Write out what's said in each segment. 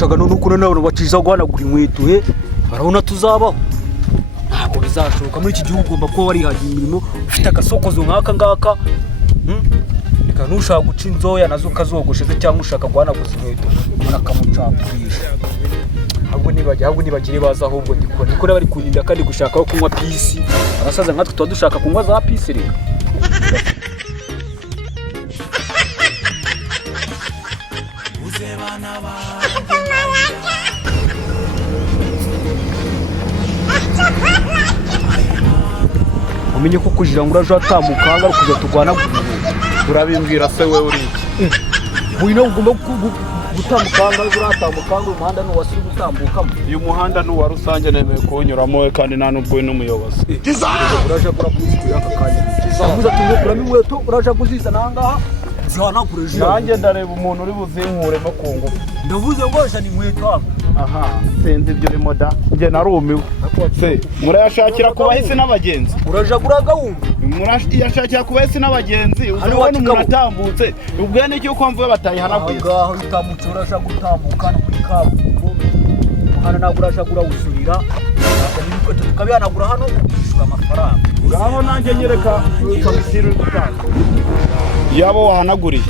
bacaga none uko n'abantu baciza guhanagura inkweto barabona tuzabaho ntabwo bizashoboka muri iki gihugu ugomba kuba warihagiye imirimo ufite agasokozo nk'aka ngaka reka nushaka guca inzoya nazo ukazogosheze cyangwa ushaka guhanaguza inkweto umuntu akamucapurisha ahubwo nibagire baza ahubwo niko bari kuninda kandi gushaka kunywa pisi abasaza nkatwe tuba dushaka kunywa za pisi reka umenye ko kugira ngo uraje atambuka ngo kujya tugwana urabimbwira se we uri bwino ugomba gutambuka ngo uratambuka ngo umuhanda no wasi gutambukamo uyu muhanda no wa rusange nemeye kunyuramo kandi nta nubwo we n'umuyobozi uraje kuri aka kanya kizavuza tuzokuramo inkweto uraje kuziza nangaha zihanagureje nanjye ndareba umuntu uri buzinkuremo ku ngufu ndavuze ngo ni inkweto aha senze ibyo urimo da njye narumiwe se murayashakira ku bahisi n'abagenzi urajaguraga wumva murayashakira ku bahisi n'abagenzi uzabona umuntu atambutse ubwo n'icyo uko mvuye batayihanaguye ngaho utambutse uraje gutambuka no kuri kaburimbo hano ntabwo uraje gurawusurira ntabwo n'ibikweto tukabihanagura hano ukishyura amafaranga ngaho nanjye nyereka fagitire uri gutanga yabo wahanaguriye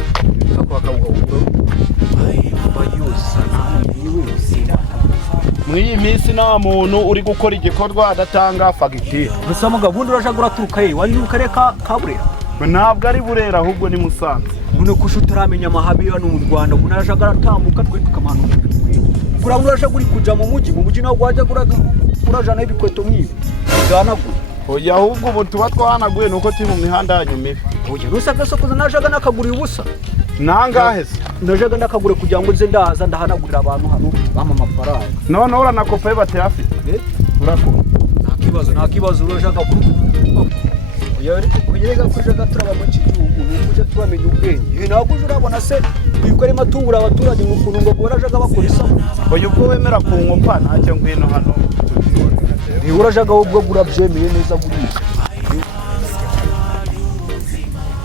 muri iyi minsi nta muntu uri gukora igikorwa adatanga fagitire gusa mugabo ubundi uraje guraturuka wari mu karere ka Burera ntabwo ari Burera ahubwo ni Musanze none ko utaramenya amahabi hano mu Rwanda ubu uraje garatambuka twe tukamanuka kurabona uraje guri kuja mu mujyi naho wajya urajana ibikweto nk'ibi biganaguye oya ahubwo ubu tuba twahanaguye nuko turi mu mihanda yanyu mibi oya rusaga sokoza najaga nakaguriye ubusa nangahe se najaga nakagure kugira ngo nze ndaza ndahanagurira abantu hano bama amafaranga none uranakopa bateye afite urakopa nta kibazo urajaga uyerega kujaga turaba mu gihugu nuko tubamenya ubwenge ntabwo urabona se bikore matubura abaturage n'ukuntu ngo barajaga bakora isamo oya ubwo wemera ku nkopa ntacyo ngwino hano urajaga ubwo gurabyemeye neza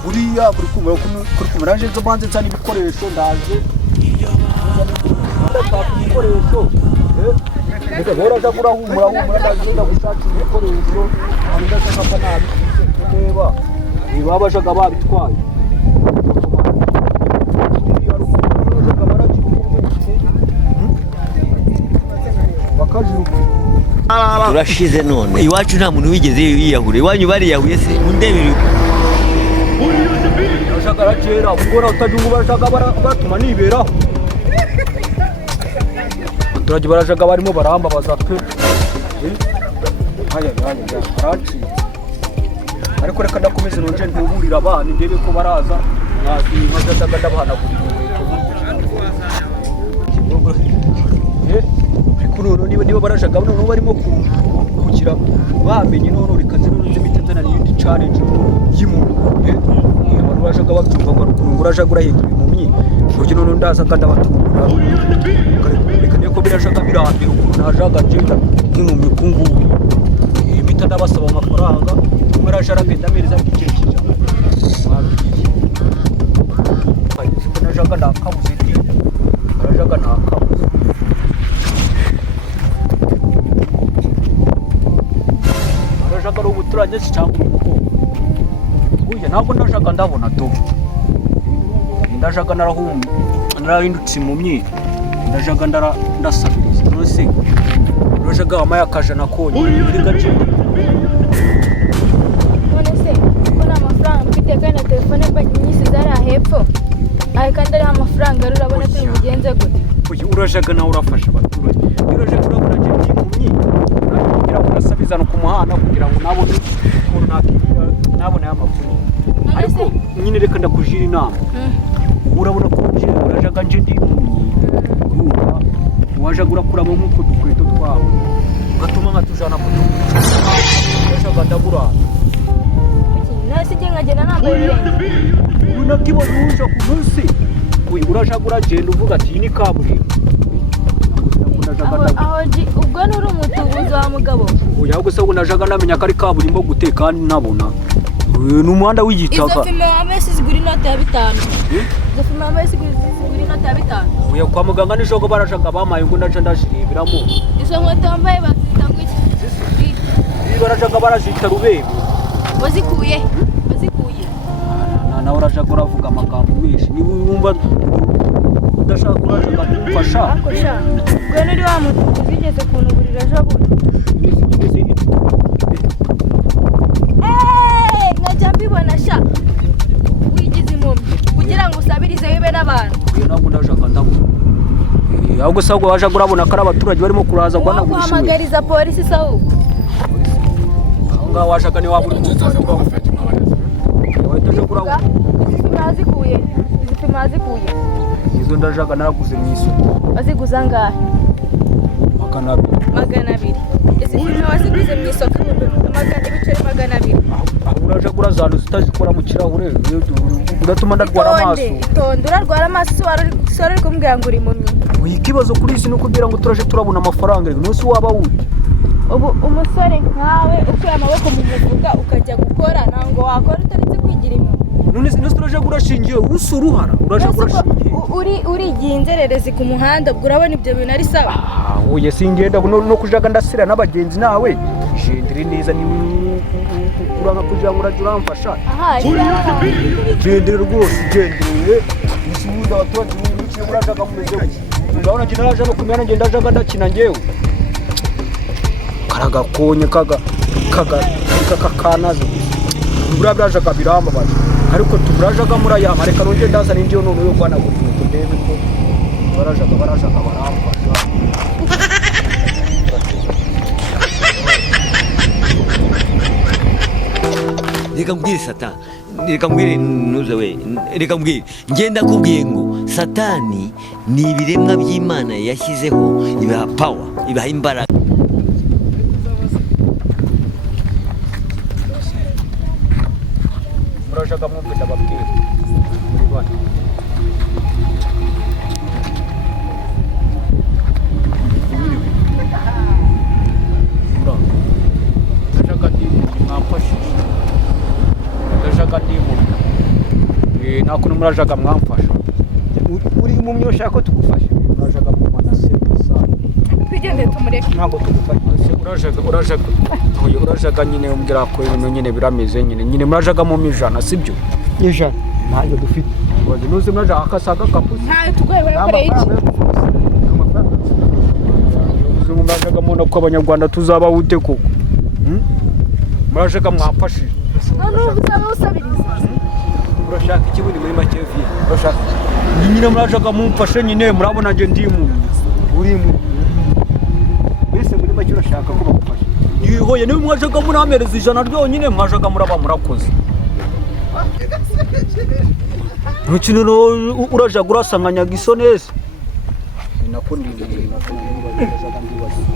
buriya kuri kumaraje zo banze cyane ibikoresho ndaje ndashaka ibikoresho reka uraja gurahumura ndaje gushaka ibikoresho ndashaka ko nabi reba babajaga babitwaye urashize none iwacu nta muntu wigeze yiyahura iwanyu bariyahuye se undebere urashagara kera ubwo utaje ngo barashaka batuma niberaho abaturage barajaga barimo barambabaza pe araci ariko reka ndakomeze nonje ntuburira abana ndebe ko baraza nkazaga ndabahanagurira inkweto niba barajaga none barimo kugira bamenye none rikaze none mitezana n'indi challenge y'umuntu abantu bajaga babyumva ngo rukungu urajaga urahindura impumyi buryo none ndaza kandi abatungura reka niyo ko birajaga birambira ukuntu najaga ngenda nk'impumyi kungubu bita ndabasaba amafaranga umwe araje aragenda amereza igikekeje najaga nakabuze ndi arajaga nakabuze arajaga ari ubuturage cyangwa urugo uya ntabwo ndajaga ndabona do ndajaga narahindutse impumyi ndajaga ndasabiriza nose urajaga wamaye akajana konye muri gace none se ko nta mafaranga mfite kandi na telefone nyinshi zari hepfo kandi ariho amafaranga rero urabona ko bimugenze gute urajaga nawe urafasha abaturage urajaga urabona njye impumyi kugira ngo urasabizana ku muhanda kugira ngo nabone ukuntu nabone amakuru ariko nyine reka ndakujira inama urabona ko urajaga nje ndi impumyi wajaga urakuramo nk'utwo dukweto twawe ugatuma nkatujana ku urajaga ndaburana nasi njye nkagenda nambaye ibirenge ubu nakibona uja ku munsi urajaga uragenda uvuga ati iyi ni kaburimbo ubwo nturi umutubuzi wa mugabo oya gusa ubu najaga namenya ko ari kaburimbo gute kandi nabona ni umuhanda w'igitaka izo filime wambaye zigura inoti ya 5 izo filime wambaye zigura inoti ya 5 uya kwa muganga nishogo barashaka bamaye ngo ndaje ndashiribiramo izo nkweto wambaye bazita ngo iki barashaka barashita rubebe bazikuye nawe urashaka uravuga amagambo menshi niba wumva udashaka urashaka kumfasha ako sha gwe nuri wa muntu zigeze kunugurira ejo bundi najya mbibona sha wigize impumyi kugira ngo usabirize wibe n'abantu uyu ntabwo ndashaka ndabona ahubwo se ahubwo waje urabona ko ari abaturage barimo kuraza guhanagurisha guhamagariza polisi se ahubwo aho ngaho washaka ni waba uri kumufasha izipima zikuye izo ndashaka naraguze mu isoko baziguza angahe 200 izipima waziguze mu isoko ibiceri 200 aho uraje gura zantu zitazikora mu kirahure uratuma ndarwara amaso itonde urarwara amaso wari kumbwira ngo uri mumyi ikibazo kuri isi ni kugira ngo turaje turabona amafaranga n'usi waba wuti ubu umusore nkawe ukuye amaboko mu mufuka ukajya gukora ntango wakora utaretse kwigira imwe none turaje gurashingiye usuruhara uraje gurashingiye urigiye inzererezi ku muhanda ubwo urabona ibyo bintu ari sawa oye singenda no kujaga ndasira n'abagenzi nawe jendire neza ni uranga kugira ngo uraje uramfasha jendire rwose jendire nisubunda abaturage n'iki urajaga mumeze ndabona je naraje no kumenya ngenda ndajaga ndakina ngewe karaga konye kaga kanaze burabraje kabiramba baje ariko tuburajaga murayama reka nonje ndaza n'indiyo none yo kwana gufuka ndebe ko barajaga baramba reka mbwire Satani reka mbwire nuze we reka mbwire ngenda kubwiye ngo Satani ni ibiremwa by'Imana yashyizeho ibaha power ibaha imbaraga murajaga mwumve ndababwira muri bane ndajaga mwamfashije ndajaga nta kuntu murajaga mwamfasha uri mu myo ushaka ko tugufasha murajaga mu manase twigende tumureke ntabwo tugufasha urajaga nyine umbwira ko ibintu nyine birameze nyine murajaga mu mijana sibyo ijana ntabwo dufite nuze murajaga akasaga kapusi ntayo tugoye barakoreye iki murajaga mubona ko abanyarwanda tuzaba wute koko murajaga mwamfashije none ubu uzaba usabiriza urashaka ikibundi muri make vie urashaka nyine murajaga mumfashe nyine murabona nje ndi mu uri mu bese muri make urashaka ko bagufasha yihoye niba mwajaga muramereza ijana ryonyine mwajaga muraba murakoze ntukino urajaga urasanganyaga isonese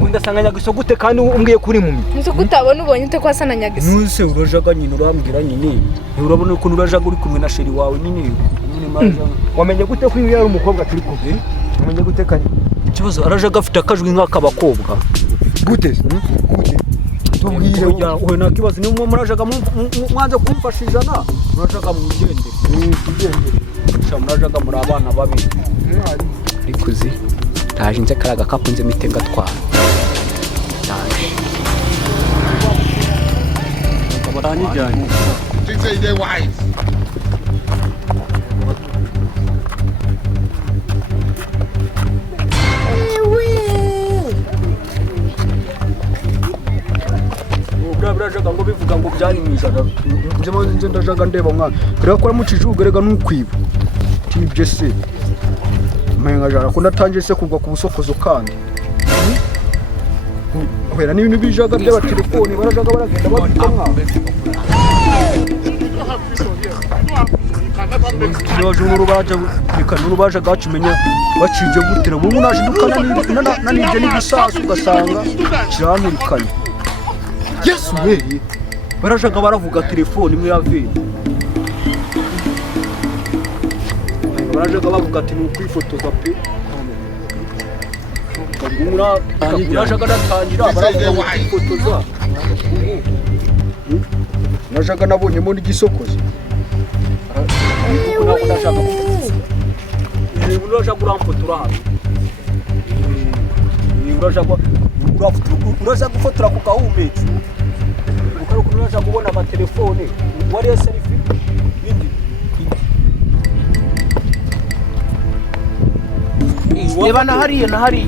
ndasanganya giso gute kandi umbwiye kuri mumyi nzi ko utabona ubonye ute ko wasananya giso nuse urajaga nyine urambwira nyine urabona ko urajaga uri kumwe na sheri wawe nyine wamenye gute ko iyo ari umukobwa turi kumwe wamenye gute kanye ikibazo arajaga afite akajwi nk'akabakobwa gute tubwire we nta kibazo niyo murajaga mwanze kumfasha ijana murajaga mugendere murajaga muri abana babiri ariko uzi ndaje nze karaga kapunze mite ngatwara ndaje baranijyanye birajaga ngo bivuga ngo byari mwijana nje ndajaga ndeba mwana rero ko ramucije rega n'ukwiba tibye se menga jara ko ndatangiye se kugwa ku busokozo kandi hera n'ibintu bijaga by'aba telefone barajaga baragenda babitwa Nyoje urubaje bikana urubaje gacumenya bacije gutira mu naje dukana nanije n'igisasu ugasanga kiranturikanye Yesu we barajaga baravuga telefone imwe ya vini barajaga bavuga ati n'ukwifotoza pe barajaga natangira baravuga ngo kwifotoza najaga nabonyemo n'igisokozo ntabwo ndashaka uraja kuramfotora hano. Uraja gufotora ku gahumetse. Ukora ukuntu uraja kubona amatelefone. Wariye selfie. Reba na hariya na hariya.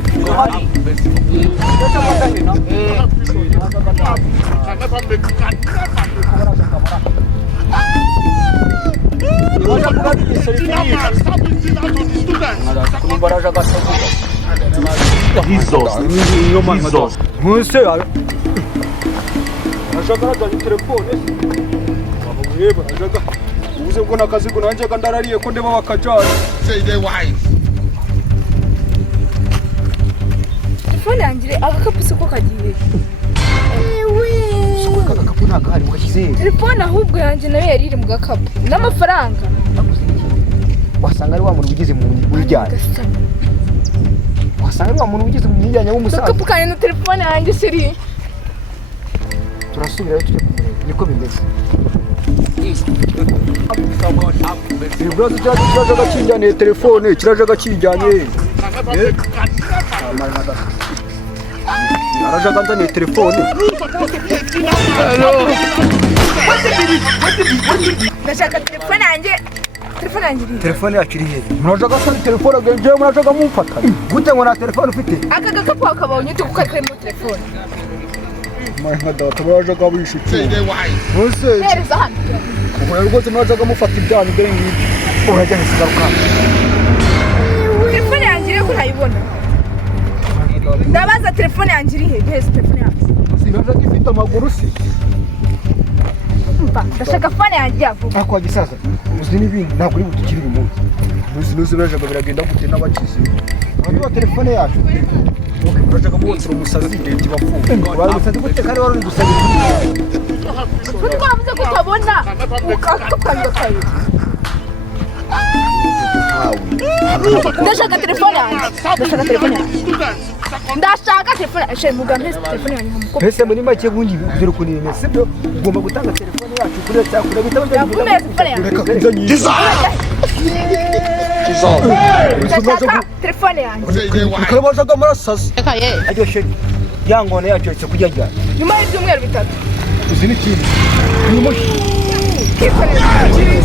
Telefone yanjye agakapu siko kagiye. Agakapu ntabwo hari mugashyize. Telefone ahubwo yanjye nayo yari iri mu gakapu n'amafaranga. Wasanga ari wa muntu ugize mu bijyanye. Wasanga ari wa muntu ugize mu bijyanye w'umusaza. Agakapu kane na telefone yanjye siri. Turasubirayo tujye kumureba niko bimeze. Ibibazo kiraje gakijyanye telefone kiraje gakijyanye. Araje ganzaniye telefone. Ndashaka telefone yanjye. Telefone yanjye iri. Telefone yacu iri he? Muraje gasana telefone agenje muraje gamufata. Gute ngo na telefone ufite? Aka gakapu akabonye tuko karimo telefone. Mwana data muraje gabishiki. Bose. Hereza hano. Ubwo rwose muraje gamufata ibyanyu dore ngibi. Urajya hesigaruka. Telefone yanjye iri ko ntayibona. Ndabaza telefone yanjye iri he? Heza telefone yanjye. Sinaje gifite amaguru si. Ndashaka fone yanjye yavuga. Ako gisaza. Uzi n'ibindi ntabwo uri butukiri umunsi. Nuzi biraje biragenda gute n'abakizi. Urabona telefone yacu. Okay, muraje gamutsira umusazi ndeti bafunga. Wari umusazi gute kare wari gusaba. Twavuze ko utabona ukakanga kayo. Ndashaka telefone yanjye. Ndashaka telefone yanjye. Ndashaka telefone yanjye. Mugambe telefone yanjye hamuko. Pese muri make bungi dore ko ni sibyo ugomba gutanga telefone yacu kuri cyakura bitabo byo. Yakumeye telefone yanjye. Ndashaka telefone yanjye. Ukabazaga marasazi. Ajyo sheri. Yangone yacu cyo kujya. Nyuma y'ibyumweru bitatu. Uzi n'ikindi. Ni mushi. Telefone yanjye.